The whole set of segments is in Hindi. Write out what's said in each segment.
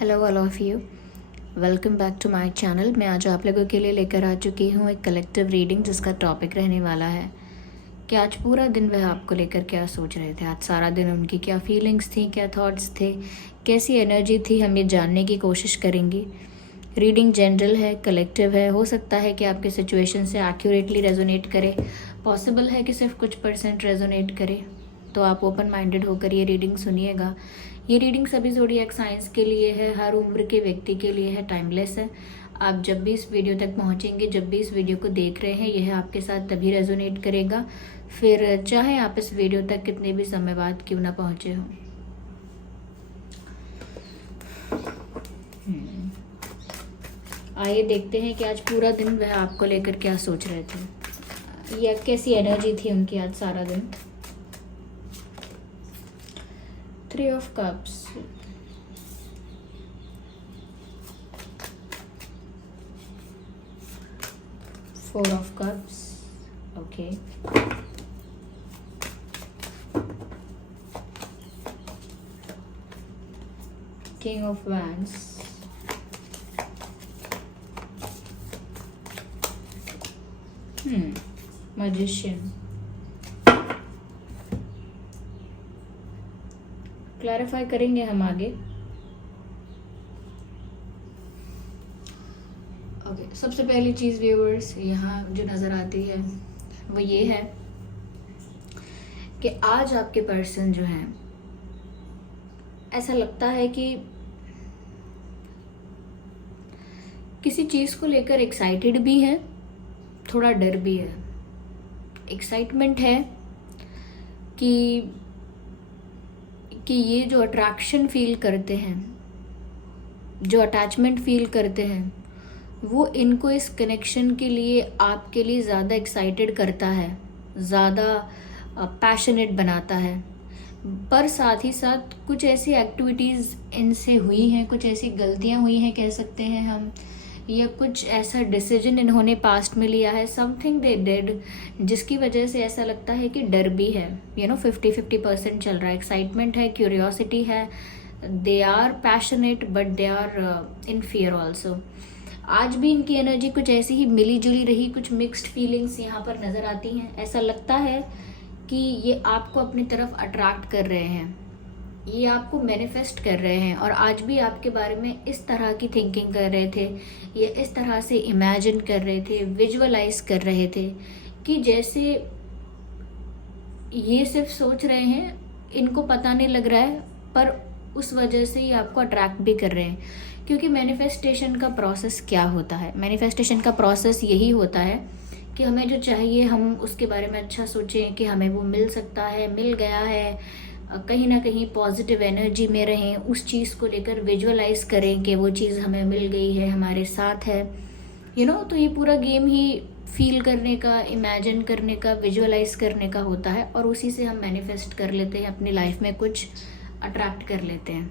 Hello all of you, welcome back to my channel. मैं आज आप लोगों के लिए लेकर आ चुकी हूँ एक कलेक्टिव रीडिंग जिसका टॉपिक रहने वाला है कि आज पूरा दिन वह आपको लेकर क्या सोच रहे थे। आज सारा दिन उनकी क्या फीलिंग्स थी, क्या थॉट्स थे, कैसी एनर्जी थी, हम ये जानने की कोशिश करेंगे। रीडिंग जनरल है, कलेक्टिव है। हो सकता है कि आपके सिचुएशन से एक्यूरेटली रेजोनेट करे, पॉसिबल है कि सिर्फ कुछ % रेजोनेट करे। तो आप ओपन माइंडेड होकर ये रीडिंग सुनिएगा। ये रीडिंग सभी ज़ोडिएक साइंस के लिए है, हर उम्र के व्यक्ति के लिए है, टाइमलेस है। आप जब भी इस वीडियो तक पहुंचेंगे, जब भी इस वीडियो को देख रहे हैं, यह आपके साथ तभी रेजोनेट करेगा, फिर चाहे आप इस वीडियो तक कितने भी समय बाद क्यों ना पहुंचे हों। आइए देखते हैं कि आज पूरा दिन वह आपको लेकर क्या सोच रहे थे या कैसी एनर्जी थी उनकी आज सारा दिन। 3 of Cups, Four of Cups, okay, King of Wands, Magician, clarify करेंगे हम आगे। ओके, सबसे पहली चीज़ व्यूअर्स यहाँ जो नज़र आती है वो ये है कि आज आपके पर्सन जो हैं, ऐसा लगता है कि किसी चीज़ को लेकर एक्साइटेड भी है, थोड़ा डर भी है। एक्साइटमेंट है कि ये जो अट्रैक्शन फील करते हैं, जो अटैचमेंट फील करते हैं, वो इनको इस कनेक्शन के लिए आपके लिए ज़्यादा एक्साइटेड करता है, ज़्यादा पैशनेट बनाता है। पर साथ ही साथ कुछ ऐसी एक्टिविटीज़ इनसे हुई हैं, कुछ ऐसी गलतियां हुई हैं कह सकते हैं हम, या कुछ ऐसा डिसीजन इन्होंने पास्ट में लिया है, समथिंग दे डिड, जिसकी वजह से ऐसा लगता है कि डर भी है। 50-50% चल रहा है। एक्साइटमेंट है, क्यूरियोसिटी है, they are passionate but they are in fear also. आज भी इनकी एनर्जी कुछ ऐसी ही मिली जुली रही, कुछ मिक्स्ड फीलिंग्स यहाँ पर नज़र आती हैं। ऐसा लगता है कि ये आपको अपनी तरफ अट्रैक्ट कर रहे हैं, ये आपको मैनिफेस्ट कर रहे हैं, और आज भी आपके बारे में इस तरह की थिंकिंग कर रहे थे, ये इस तरह से इमेजिन कर रहे थे, विजुअलाइज कर रहे थे कि जैसे ये सिर्फ सोच रहे हैं, इनको पता नहीं लग रहा है, पर उस वजह से ये आपको अट्रैक्ट भी कर रहे हैं। क्योंकि मैनिफेस्टेशन का प्रोसेस क्या होता है? मैनिफेस्टेशन का प्रोसेस यही होता है कि हमें जो चाहिए हम उसके बारे में अच्छा सोचें कि हमें वो मिल सकता है, मिल गया है, कहीं ना कहीं पॉजिटिव एनर्जी में रहें, उस चीज़ को लेकर विजुअलाइज करें कि वो चीज़ हमें मिल गई है, हमारे साथ है। तो ये पूरा गेम ही फील करने का, इमेजिन करने का, विजुअलाइज करने का होता है, और उसी से हम मैनिफेस्ट कर लेते हैं, अपनी लाइफ में कुछ अट्रैक्ट कर लेते हैं।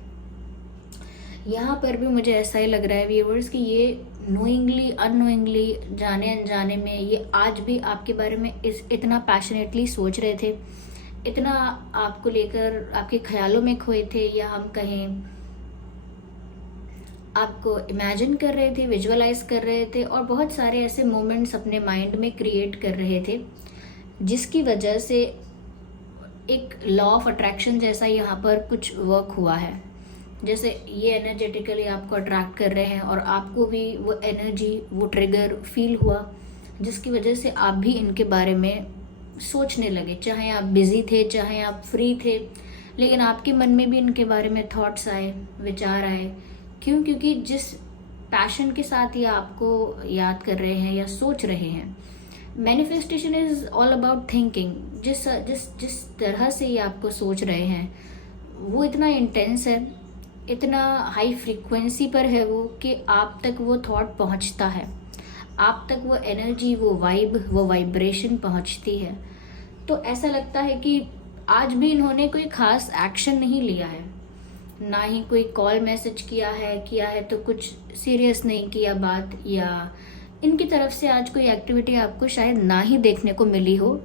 यहाँ पर भी मुझे ऐसा ही लग रहा है व्यूअर्स कि ये नोइंगली अननोइंगली, जाने अनजाने में, ये आज भी आपके बारे में इतना पैशनेटली सोच रहे थे, इतना आपको लेकर आपके ख्यालों में खोए थे, या हम कहें आपको इमेजिन कर रहे थे, विजुअलाइज कर रहे थे, और बहुत सारे ऐसे मोमेंट्स अपने माइंड में क्रिएट कर रहे थे, जिसकी वजह से एक लॉ ऑफ अट्रैक्शन जैसा यहाँ पर कुछ वर्क हुआ है। जैसे ये एनर्जेटिकली आपको अट्रैक्ट कर रहे हैं और आपको भी वो एनर्जी, वो ट्रिगर फील हुआ, जिसकी वजह से आप भी इनके बारे में सोचने लगे। चाहे आप बिजी थे, चाहे आप फ्री थे, लेकिन आपके मन में भी इनके बारे में थॉट्स आए, विचार आए। क्यों? क्योंकि जिस पैशन के साथ ये आपको याद कर रहे हैं या सोच रहे हैं, manifestation is all about thinking. जिस जिस जिस तरह से ये आपको सोच रहे हैं वो इतना इंटेंस है, इतना हाई फ्रीक्वेंसी पर है वो, कि आप तक वो थॉट पहुंचता है, आप तक वो एनर्जी, वो वाइब, वो वाइब्रेशन पहुंचती है। तो ऐसा लगता है कि आज भी इन्होंने कोई खास एक्शन नहीं लिया है, ना ही कोई कॉल मैसेज किया है तो कुछ सीरियस नहीं किया बात, या इनकी तरफ से आज कोई एक्टिविटी आपको शायद ना ही देखने को मिली हो,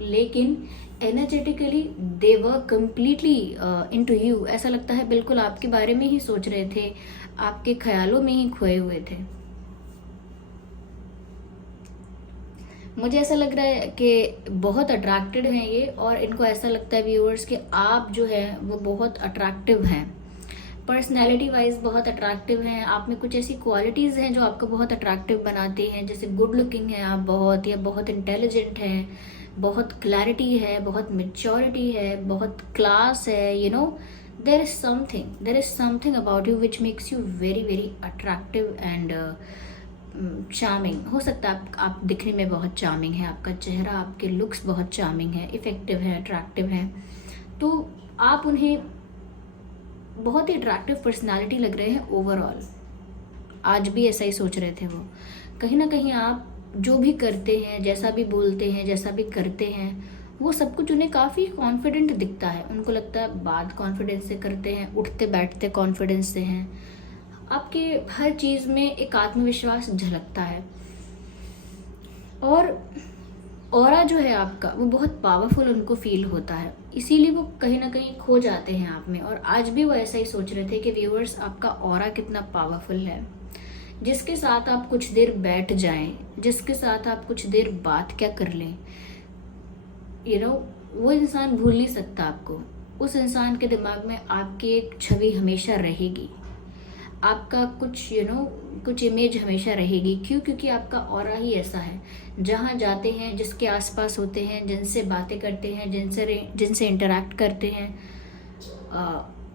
लेकिन energetically they were completely into you. ऐसा लगता है बिल्कुल आपके बारे में ही सोच रहे थे, आपके ख्यालों में ही खोए हुए थे। मुझे ऐसा लग रहा है कि बहुत अट्रैक्टेड हैं ये, और इनको ऐसा लगता है व्यूअर्स कि आप जो है वो बहुत अट्रैक्टिव हैं, पर्सनैलिटी वाइज बहुत अट्रैक्टिव हैं। आप में कुछ ऐसी क्वालिटीज़ हैं जो आपको बहुत अट्रैक्टिव बनाती हैं, जैसे गुड लुकिंग है आप बहुत, या बहुत इंटेलिजेंट हैं, बहुत क्लैरिटी है, बहुत मेच्योरिटी है, बहुत क्लास है, you know there is something about you which makes you very very attractive and charming. हो सकता है आप दिखने में बहुत चार्मिंग है, आपका चेहरा, आपके लुक्स बहुत चार्मिंग है, इफेक्टिव है, अट्रैक्टिव है, तो आप उन्हें बहुत ही अट्रैक्टिव पर्सनालिटी लग रहे हैं ओवरऑल। आज भी ऐसा ही सोच रहे थे वो। कहीं ना कहीं आप जो भी करते हैं, जैसा भी बोलते हैं, जैसा भी करते हैं, वो सब कुछ उन्हें काफ़ी कॉन्फिडेंट दिखता है। उनको लगता है बात कॉन्फिडेंस से करते हैं, उठते बैठते कॉन्फिडेंस से हैं, आपके हर चीज़ में एक आत्मविश्वास झलकता है, और ऑरा जो है आपका वो बहुत पावरफुल उनको फील होता है, इसीलिए वो कहीं ना कहीं खो जाते हैं आप में। और आज भी वो ऐसा ही सोच रहे थे कि व्यूअर्स आपका ऑरा कितना पावरफुल है। जिसके साथ आप कुछ देर बैठ जाएं, जिसके साथ आप कुछ देर बात क्या कर लें, यू नो वो इंसान भूल नहीं सकता आपको। उस इंसान के दिमाग में आपकी एक छवि हमेशा रहेगी, आपका कुछ कुछ इमेज हमेशा रहेगी। क्यों? क्योंकि आपका ऑरा ही ऐसा है। जहाँ जाते हैं, जिसके आसपास होते हैं, जिनसे बातें करते हैं, जिनसे इंटरेक्ट करते हैं,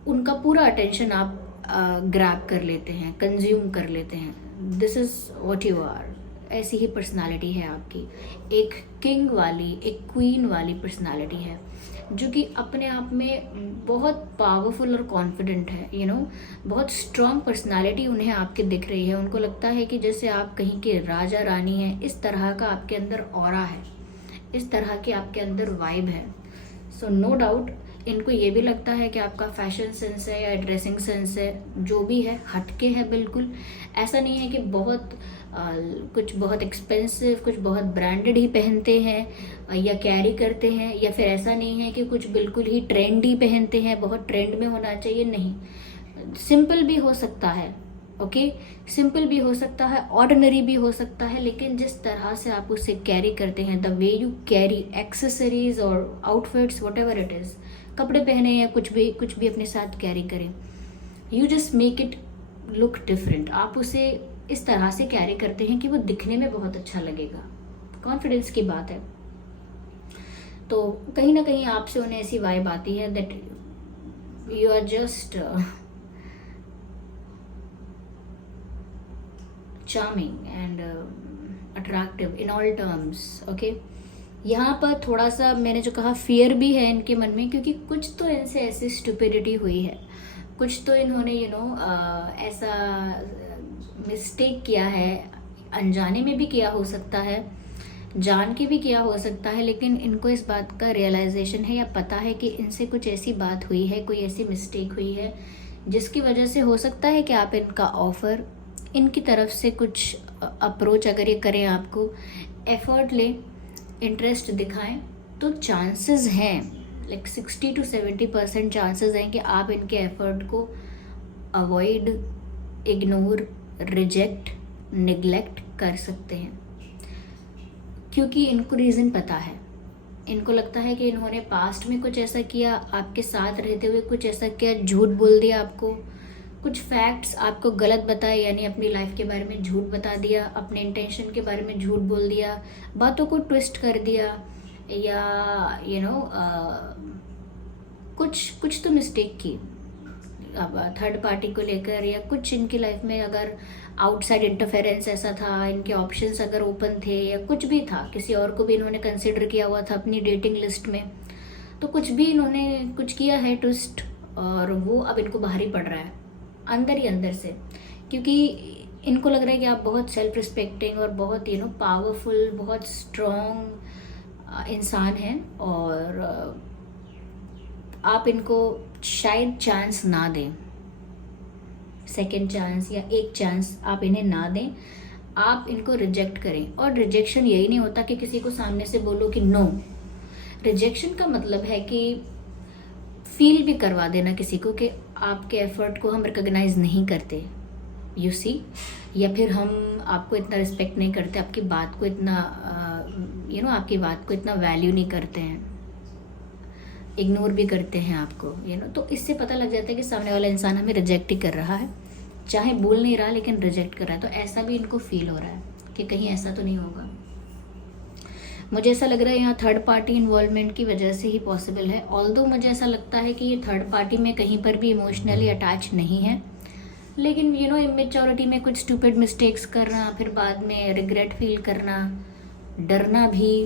उनका पूरा अटेंशन आप ग्रैब कर लेते हैं, कंज्यूम कर लेते हैं। This is what you are. ऐसी ही पर्सनालिटी है आपकी, एक किंग वाली, एक क्वीन वाली पर्सनालिटी है, जो कि अपने आप में बहुत पावरफुल और कॉन्फिडेंट है। बहुत स्ट्रॉन्ग पर्सनालिटी उन्हें आपके दिख रही है। उनको लगता है कि जैसे आप कहीं के राजा रानी हैं, इस तरह का आपके अंदर ऑरा है, इस तरह की आपके अंदर वाइब है। सो नो डाउट इनको ये भी लगता है कि आपका फैशन सेंस है या ड्रेसिंग सेंस है, जो भी है हटके है बिल्कुल। ऐसा नहीं है कि कुछ बहुत एक्सपेंसिव, कुछ बहुत ब्रांडेड ही पहनते हैं या कैरी करते हैं, या फिर ऐसा नहीं है कि कुछ बिल्कुल ही ट्रेंडी पहनते हैं, बहुत ट्रेंड में होना चाहिए। नहीं, सिंपल भी हो सकता है, ओके, सिंपल भी हो सकता है, ऑर्डिनरी भी हो सकता है, लेकिन जिस तरह से आप उसे कैरी करते हैं, the way you carry accessories और outfits, whatever it is, कपड़े पहने या कुछ भी अपने साथ कैरी करें, you just make it look different. आप उसे इस तरह से कैरी करते हैं कि वो दिखने में बहुत अच्छा लगेगा। कॉन्फिडेंस की बात है। तो कहीं ना कहीं आपसे उन्हें ऐसी वाइब आती है that you are just charming and attractive in all terms, okay. यहाँ पर थोड़ा सा मैंने जो कहा फियर भी है इनके मन में, क्योंकि कुछ तो इनसे ऐसी स्टुपिडिटी हुई है, कुछ तो इन्होंने ऐसा मिस्टेक किया है, अनजाने में भी किया हो सकता है, जान के भी किया हो सकता है, लेकिन इनको इस बात का रियलाइजेशन है या पता है कि इनसे कुछ ऐसी बात हुई है, कोई ऐसी मिस्टेक हुई है, जिसकी वजह से हो सकता है कि आप इनका ऑफर, इनकी तरफ से कुछ अप्रोच अगर ये करें, आपको एफर्ट लें, इंटरेस्ट दिखाएं, तो चांसेस हैं, लाइक 60 to 70% चांसेस हैं कि आप इनके एफर्ट को अवॉइड, इग्नोर, रिजेक्ट, निगलेक्ट कर सकते हैं। क्योंकि इनको रीज़न पता है, इनको लगता है कि इन्होंने पास्ट में कुछ ऐसा किया, आपके साथ रहते हुए कुछ ऐसा किया, झूठ बोल दिया आपको, कुछ फैक्ट्स आपको गलत बताए, यानी अपनी लाइफ के बारे में झूठ बता दिया, अपने इंटेंशन के बारे में झूठ बोल दिया, बातों को ट्विस्ट कर दिया, या कुछ तो मिस्टेक की अब थर्ड पार्टी को लेकर, या कुछ इनकी लाइफ में अगर आउटसाइड इंटरफेरेंस ऐसा था, इनके ऑप्शंस अगर ओपन थे, या कुछ भी था, किसी और को भी इन्होंने कंसिडर किया हुआ था अपनी डेटिंग लिस्ट में, तो कुछ भी इन्होंने कुछ किया है ट्विस्ट, और वो अब इनको बाहर ही पड़ रहा है अंदर ही अंदर से। क्योंकि इनको लग रहा है कि आप बहुत सेल्फ रिस्पेक्टिंग और बहुत पावरफुल, बहुत स्ट्रॉन्ग इंसान हैं, और आप इनको शायद चांस ना दें, सेकेंड चांस या एक चांस आप इन्हें ना दें, आप इनको रिजेक्ट करें। और रिजेक्शन यही नहीं होता कि किसी को सामने से बोलो कि नो, रिजेक्शन का मतलब है कि फील भी करवा देना किसी को कि आपके एफर्ट को हम रिकॉग्नाइज नहीं करते, यू सी, या फिर हम आपको इतना रिस्पेक्ट नहीं करते, आपकी बात को इतना आपकी बात को इतना वैल्यू नहीं करते हैं, इग्नोर भी करते हैं आपको, तो इससे पता लग जाता है कि सामने वाला इंसान हमें रिजेक्ट ही कर रहा है, चाहे बोल नहीं रहा लेकिन रिजेक्ट कर रहा है। तो ऐसा भी इनको फील हो रहा है कि कहीं ऐसा तो नहीं होगा। मुझे ऐसा लग रहा है यहाँ थर्ड पार्टी इन्वॉल्वमेंट की वजह से ही पॉसिबल है। ऑल्दो मुझे ऐसा लगता है कि ये थर्ड पार्टी में कहीं पर भी इमोशनली अटैच नहीं है, लेकिन इमेच्योरिटी में कुछ स्टूपिड मिस्टेक्स करना, फिर बाद में रिग्रेट फील करना, डरना भी,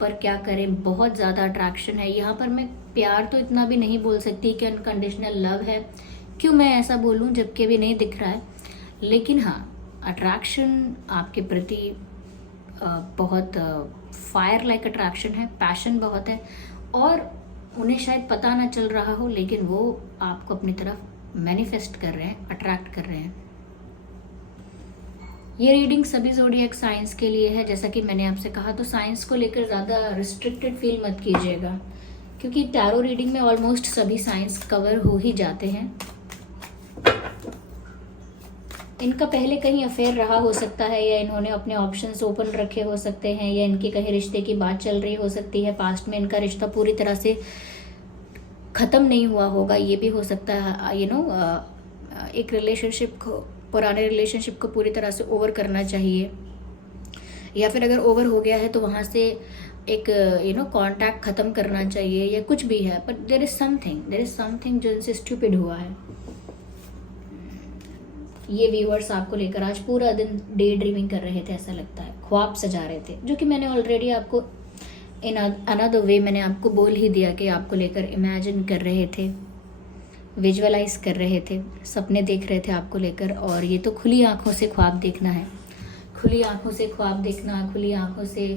पर क्या करें, बहुत ज़्यादा अट्रैक्शन है यहाँ पर। मैं प्यार तो इतना भी नहीं बोल सकती कि अनकंडीशनल लव है, क्यों मैं ऐसा बोलूँ जबकि अभी नहीं दिख रहा है, लेकिन हाँ अट्रैक्शन आपके प्रति बहुत फायर लाइक अट्रैक्शन है, पैशन बहुत है, और उन्हें शायद पता ना चल रहा हो लेकिन वो आपको अपनी तरफ मैनिफेस्ट कर रहे हैं, अट्रैक्ट कर रहे हैं। ये रीडिंग सभी ज़ोडिएक साइंस के लिए है। जैसा कि मैंने आपसे कहा, तो साइंस को लेकर ज़्यादा रिस्ट्रिक्टेड फील मत कीजिएगा, क्योंकि टैरो रीडिंग में ऑलमोस्ट सभी साइंस कवर हो ही जाते हैं। इनका पहले कहीं अफेयर रहा हो सकता है, या इन्होंने अपने ऑप्शंस ओपन रखे हो सकते हैं, या इनकी कहीं रिश्ते की बात चल रही हो सकती है, पास्ट में इनका रिश्ता पूरी तरह से ख़त्म नहीं हुआ होगा, ये भी हो सकता है। एक रिलेशनशिप को, पुराने रिलेशनशिप को पूरी तरह से ओवर करना चाहिए, या फिर अगर ओवर हो गया है तो वहाँ से एक कांटेक्ट ख़त्म करना चाहिए, या कुछ भी है, बट देयर इज़ समथिंग जो इनसे स्टूपिड हुआ है। ये व्यूअर्स आपको लेकर आज पूरा दिन डे ड्रीमिंग कर रहे थे, ऐसा लगता है, ख्वाब सजा रहे थे, जो कि मैंने ऑलरेडी आपको इन अनदर वे मैंने आपको बोल ही दिया कि आपको लेकर इमेजिन कर रहे थे, विजुअलाइज कर रहे थे, सपने देख रहे थे आपको लेकर। और ये तो खुली आंखों से ख्वाब देखना है, खुली आंखों से ख्वाब देखना, खुली आंखों से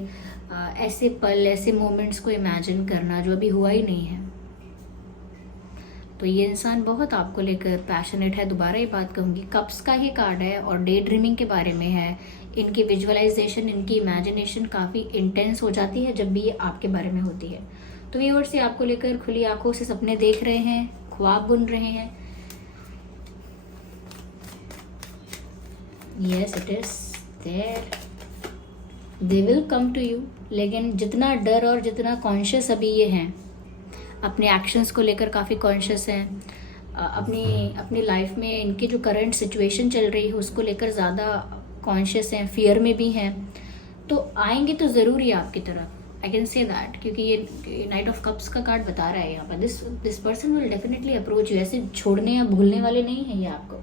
ऐसे पल, ऐसे मोमेंट्स को इमेजिन करना जो अभी हुआ ही नहीं है। तो ये इंसान बहुत आपको लेकर पैशनेट है। दोबारा ये बात कहूँगी, कप्स का ही कार्ड है और डे ड्रीमिंग के बारे में है। इनकी विजुअलाइजेशन, इनकी इमेजिनेशन काफ़ी इंटेंस हो जाती है जब भी ये आपके बारे में होती है। तो व्यूअर्स से आपको लेकर खुली आंखों से सपने देख रहे हैं, ख्वाब बुन रहे हैं। Yes, it is there, they will come to you. लेकिन जितना डर और जितना कॉन्शियस अभी ये हैं, अपने एक्शंस को लेकर काफ़ी कॉन्शियस हैं, अपनी लाइफ में इनकी जो करंट सिचुएशन चल रही है उसको लेकर ज़्यादा कॉन्शियस हैं, फियर में भी हैं, तो आएंगे तो ज़रूर ही आपकी तरफ, आई कैन से दैट, क्योंकि ये नाइट ऑफ कप्स का कार्ड बता रहा है यहाँ पर। This person will definitely approach you, ऐसे छोड़ने या भूलने वाले नहीं हैं ये आपको,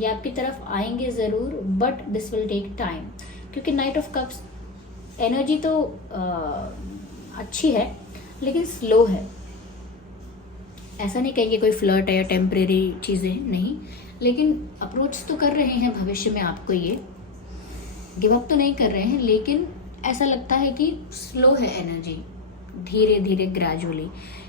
ये आपकी तरफ आएंगे ज़रूर, but this will take time, क्योंकि नाइट ऑफ कप्स एनर्जी तो अच्छी है लेकिन स्लो है। ऐसा नहीं कहेंगे कोई फ्लर्ट है या टेम्परेरी चीज़ें, नहीं, लेकिन अप्रोच तो कर रहे हैं भविष्य में आपको, ये गिव अप तो नहीं कर रहे हैं, लेकिन ऐसा लगता है कि स्लो है एनर्जी, धीरे धीरे ग्रेजुअली,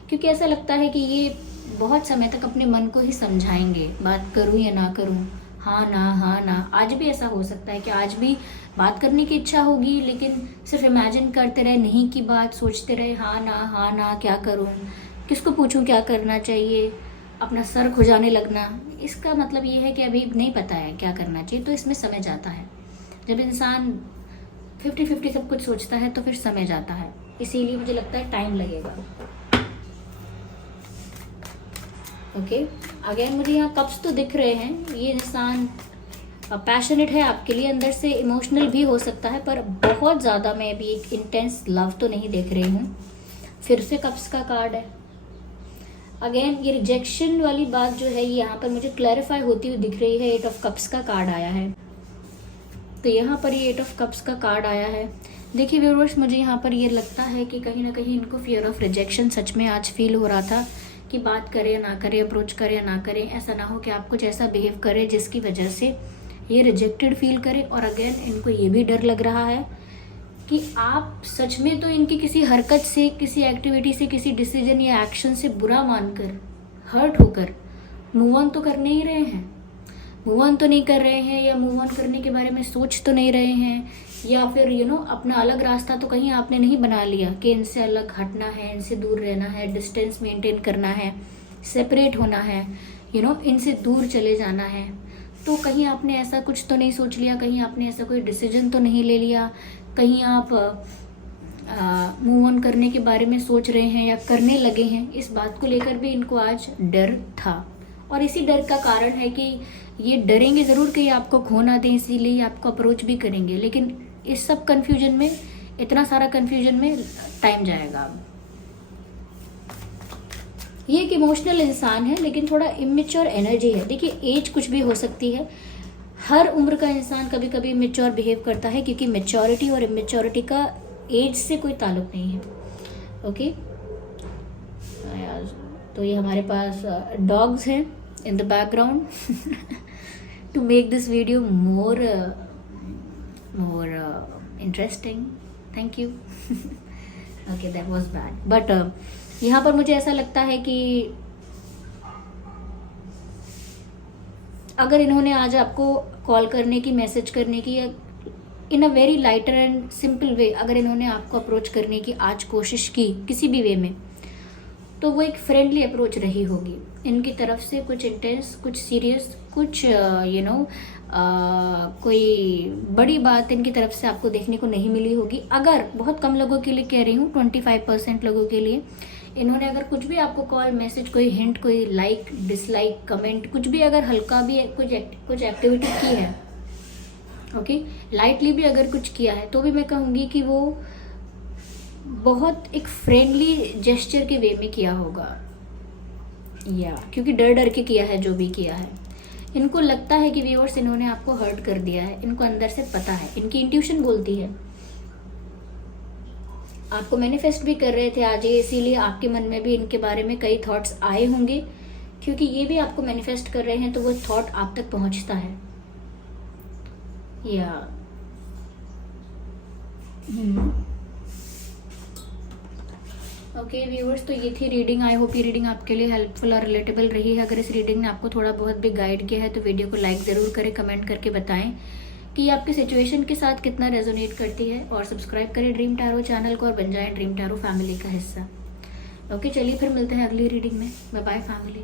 क्योंकि ऐसा लगता है कि ये बहुत समय तक अपने मन को ही समझाएंगे, बात करूं या ना करूं, हाँ ना। आज भी ऐसा हो सकता है कि आज भी बात करने की इच्छा होगी, लेकिन सिर्फ इमेजिन करते रहे, नहीं की बात सोचते रहे, हाँ ना, क्या करूं, किसको पूछूं क्या करना चाहिए, अपना सर खुजाने लगना। इसका मतलब ये है कि अभी नहीं पता है क्या करना चाहिए, तो इसमें समय जाता है। जब इंसान 50-50 सब कुछ सोचता है तो फिर समय जाता है, इसीलिए मुझे लगता है टाइम लगेगा। ओके, अगेन मुझे यहाँ कप्स तो दिख रहे हैं, ये इंसान पैशनेट है आपके लिए, अंदर से इमोशनल भी हो सकता है, पर बहुत ज़्यादा मैं अभी एक इंटेंस लव तो नहीं देख रही हूँ। फिर से कप्स का कार्ड है। अगेन ये रिजेक्शन वाली बात जो है यहाँ पर मुझे क्लैरिफाई होती हुई दिख रही है। 8 ऑफ कप्स का कार्ड आया है, तो यहाँ पर ये 8 ऑफ कप्स का कार्ड आया है। देखिए व्यूअर्स, मुझे यहाँ पर ये लगता है कि कहीं ना कहीं इनको फियर ऑफ रिजेक्शन सच में आज फील हो रहा था कि बात करे या ना करे, अप्रोच करे या ना करे, ऐसा ना हो कि आप कुछ ऐसा बिहेव करे जिसकी वजह से ये रिजेक्टेड फील करे। और अगेन इनको ये भी डर लग रहा है कि आप सच में तो इनकी किसी हरकत से, किसी एक्टिविटी से, किसी डिसीजन या एक्शन से बुरा मानकर, हर्ट होकर मूव ऑन तो करने ही रहे हैं। मूव ऑन तो नहीं कर रहे हैं, या मूव ऑन करने के बारे में सोच तो नहीं रहे हैं, या फिर अपना अलग रास्ता तो कहीं आपने नहीं बना लिया कि इनसे अलग हटना है, इनसे दूर रहना है, डिस्टेंस मेंटेन करना है, सेपरेट होना है, इनसे दूर चले जाना है। तो कहीं आपने ऐसा कुछ तो नहीं सोच लिया, कहीं आपने ऐसा कोई डिसीजन तो नहीं ले लिया, कहीं आप मूव ऑन करने के बारे में सोच रहे हैं या करने लगे हैं। इस बात को लेकर भी इनको आज डर था, और इसी डर का कारण है कि ये डरेंगे ज़रूर कि ये आपको खो ना दें, इसीलिए आपको अप्रोच भी करेंगे। लेकिन इस सब कन्फ्यूजन में, इतना सारा कन्फ्यूजन में टाइम जाएगा। ये एक इमोशनल इंसान है, लेकिन थोड़ा इमेच्योर एनर्जी है। देखिए, एज कुछ भी हो सकती है, हर उम्र का इंसान कभी कभी इमेच्योर बिहेव करता है, क्योंकि मेच्योरिटी और इमेच्योरिटी का एज से कोई ताल्लुक नहीं है। ओके, तो ये हमारे पास डॉग्स हैं in the background to make this video more interesting. Thank you. Okay, that was bad, but यहाँ पर मुझे ऐसा लगता है कि अगर इन्होंने आज आपको कॉल करने की, मैसेज करने की, या in a very lighter and simple way अगर इन्होंने आपको अप्रोच करने की आज कोशिश की किसी भी वे में, तो वो एक फ्रेंडली अप्रोच रही होगी इनकी तरफ से। कुछ इंटेंस, कुछ सीरियस, कुछ कोई बड़ी बात इनकी तरफ से आपको देखने को नहीं मिली होगी। अगर बहुत कम लोगों के लिए कह रही हूँ, 25% लोगों के लिए, इन्होंने अगर कुछ भी आपको कॉल, मैसेज, कोई हिंट, कोई लाइक, डिसलाइक, कमेंट, कुछ भी अगर हल्का भी कुछ एक्टिविटी की है, ओके, लाइटली भी अगर कुछ किया है, तो भी मैं कहूँगी कि वो बहुत एक फ्रेंडली जेस्चर के वे में किया होगा, या क्योंकि डर डर के किया है जो भी किया है। इनको लगता है कि व्यूअर्स इन्होंने आपको हर्ट कर दिया है, इनको अंदर से पता है, इनकी इंट्यूशन बोलती है। आपको मैनिफेस्ट भी कर रहे थे आज ये, इसीलिए आपके मन में भी इनके बारे में कई थॉट्स आए होंगे, क्योंकि ये भी आपको मैनिफेस्ट कर रहे हैं, तो वो थॉट आप तक पहुंचता है। या ओके व्यूअर्स, तो ये थी रीडिंग। आई होप ये रीडिंग आपके लिए हेल्पफुल और रिलेटेबल रही है। अगर इस रीडिंग ने आपको थोड़ा बहुत भी गाइड किया है, तो वीडियो को लाइक ज़रूर करें, कमेंट करके बताएं कि ये आपकी सिचुएशन के साथ कितना रेजोनेट करती है, और सब्सक्राइब करें ड्रीम टैरो चैनल को और बन जाएं ड्रीम टैरो फैमिली का हिस्सा। ओके, चलिए फिर मिलते हैं अगली रीडिंग में। Bye bye family.